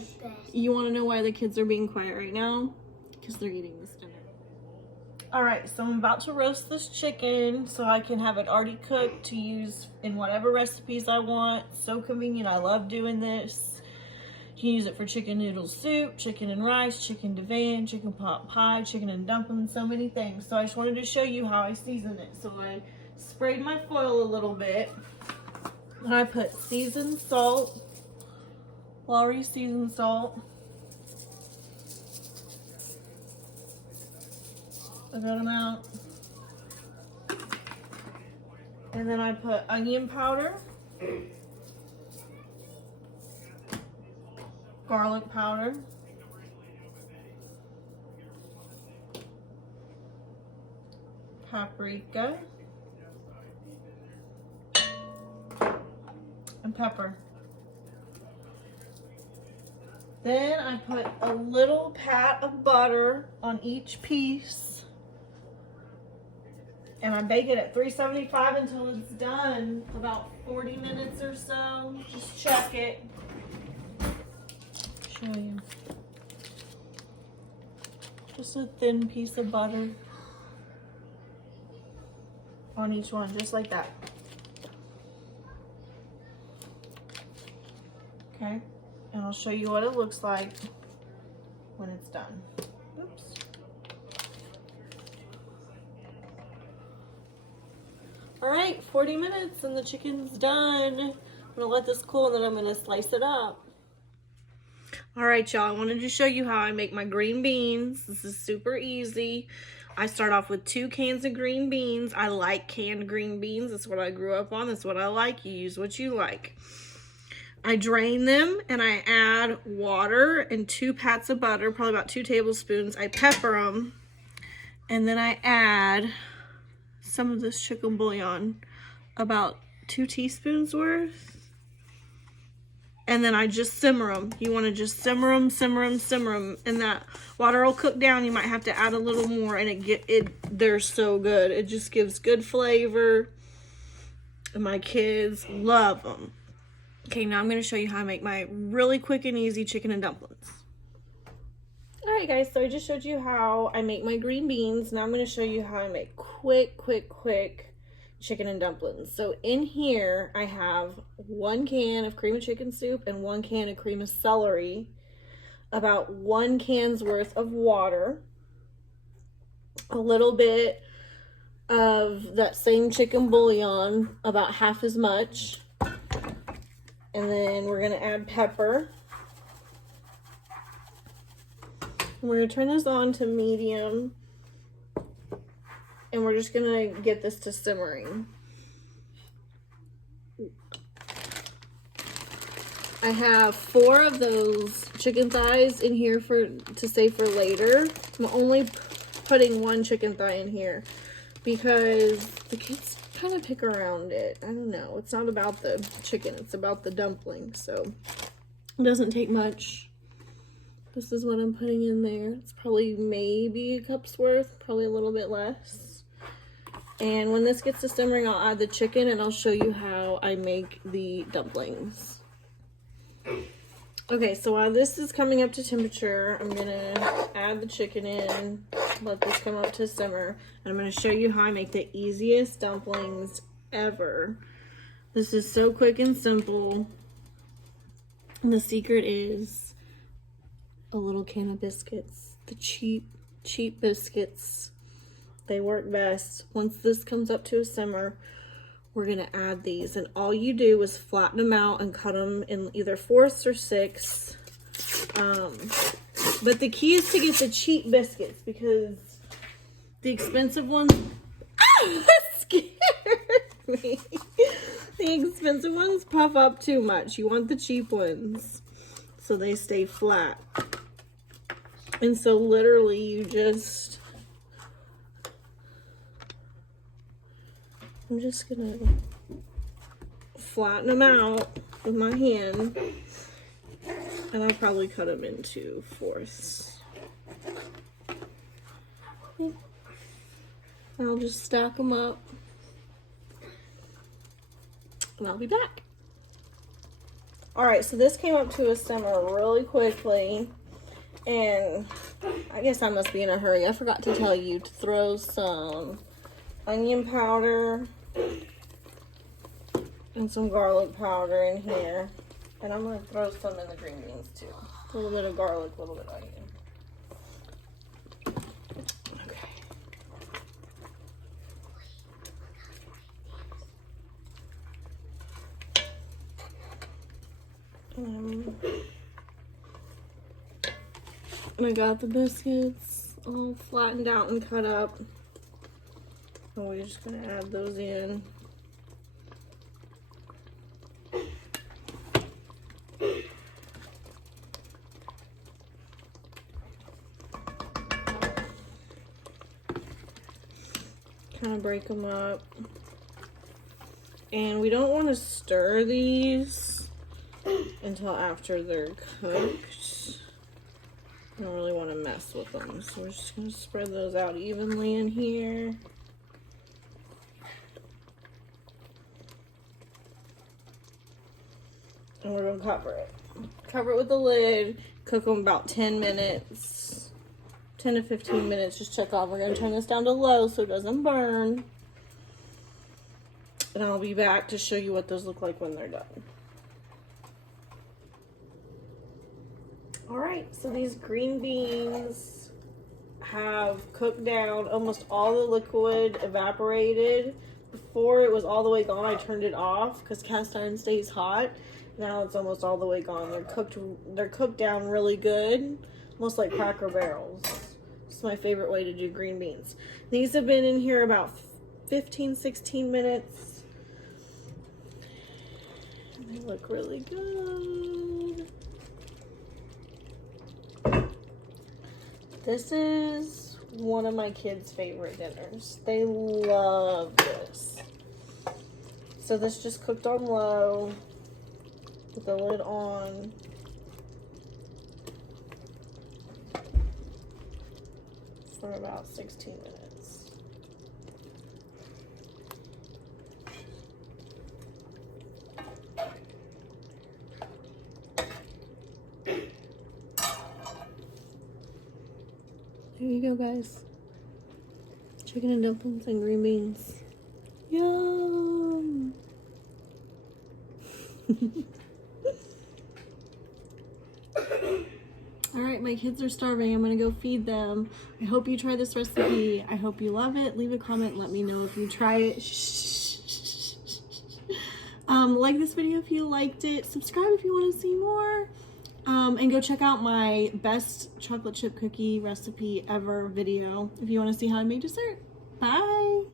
the best. You want to know why the kids are being quiet right now? Because they're eating this dinner. Alright, so I'm about to roast this chicken so I can have it already cooked to use in whatever recipes I want. So convenient. I love doing this. You can use it for chicken noodle soup, chicken and rice, chicken divan, chicken pot pie, chicken and dumplings, so many things. So I just wanted to show you how I season it. So I sprayed my foil a little bit. And I put seasoned salt, Lowry seasoned salt. A good amount. And then I put onion powder, garlic powder, paprika, and pepper. Then I put a little pat of butter on each piece. And I bake it at 375 until it's done, about 40 minutes or so. Just check it. Show you. Just a thin piece of butter on each one, just like that. Okay, and I'll show you what it looks like when it's done. Oops. All right, 40 minutes and the chicken's done. I'm gonna let this cool and then I'm gonna slice it up. All right, y'all, I wanted to show you how I make my green beans. This is super easy. I start off with 2 cans of green beans. I like canned green beans. That's what I grew up on. That's what I like. You use what you like. I drain them and I add water and 2 pats of butter, probably about 2 tablespoons. I pepper them and then I add some of this chicken bouillon, about 2 teaspoons worth. And then I just simmer them. You want to just simmer them, simmer them, simmer them, and that water will cook down. You might have to add a little more, and they're so good. It just gives good flavor, and my kids love them. Okay, now I'm going to show you how I make my really quick and easy chicken and dumplings. All right, guys, so I just showed you how I make my green beans. Now I'm going to show you how I make quick chicken and dumplings. So in here, I have 1 can of cream of chicken soup and 1 can of cream of celery, about 1 can's worth of water, a little bit of that same chicken bouillon, about half as much, and then we're going to add pepper. We're going to turn this on to medium, and we're just going to get this to simmering. I have 4 of those chicken thighs in here to save for later. I'm only putting 1 chicken thigh in here because the kids kind of pick around it. I don't know. It's not about the chicken. It's about the dumpling. So it doesn't take much. This is what I'm putting in there. It's probably maybe a cup's worth, probably a little bit less. And when this gets to simmering, I'll add the chicken and I'll show you how I make the dumplings. Okay, so while this is coming up to temperature, I'm gonna add the chicken in, let this come up to simmer, and I'm gonna show you how I make the easiest dumplings ever. This is so quick and simple. And the secret is a little can of biscuits, the cheap biscuits. They work best. Once this comes up to a simmer, we're gonna add these, and all you do is flatten them out and cut them in either 4ths or 6ths. But the key is to get the cheap biscuits because the expensive ones, that scared me. The expensive ones puff up too much. You want the cheap ones so they stay flat. And so literally you just, I'm just gonna flatten them out with my hand, and I'll probably cut them into 4ths. I'll just stack them up, and I'll be back. All right, so this came up to a simmer really quickly, and I guess I must be in a hurry. I forgot to tell you to throw some onion powder and some garlic powder in here. And I'm going to throw some in the green beans too. A little bit of garlic, a little bit of onion. And I got the biscuits all flattened out and cut up. And we're just going to add those in. Kind of break them up. And we don't want to stir these until after they're cooked. I don't really want to mess with them, so we're just going to spread those out evenly in here. And we're going to cover it. Cover it with the lid, cook them about 10 minutes, 10 to 15 minutes, just check off. We're going to turn this down to low so it doesn't burn. And I'll be back to show you what those look like when they're done. Alright, so these green beans have cooked down. Almost all the liquid evaporated. Before it was all the way gone, I turned it off because cast iron stays hot. Now it's almost all the way gone. They're cooked down really good, almost like Cracker Barrels. It's my favorite way to do green beans. These have been in here about 15-16 minutes. They look really good. This is one of my kids' favorite dinners. They love this. So this just cooked on low with the lid on. For about 16 minutes. There you go, guys. Chicken and dumplings and green beans. Yum! Alright, my kids are starving. I'm gonna go feed them. I hope you try this recipe. I hope you love it. Leave a comment. Let me know if you try it. Like this video if you liked it. Subscribe if you want to see more. And go check out my best chocolate chip cookie recipe ever video if you want to see how I made dessert. Bye!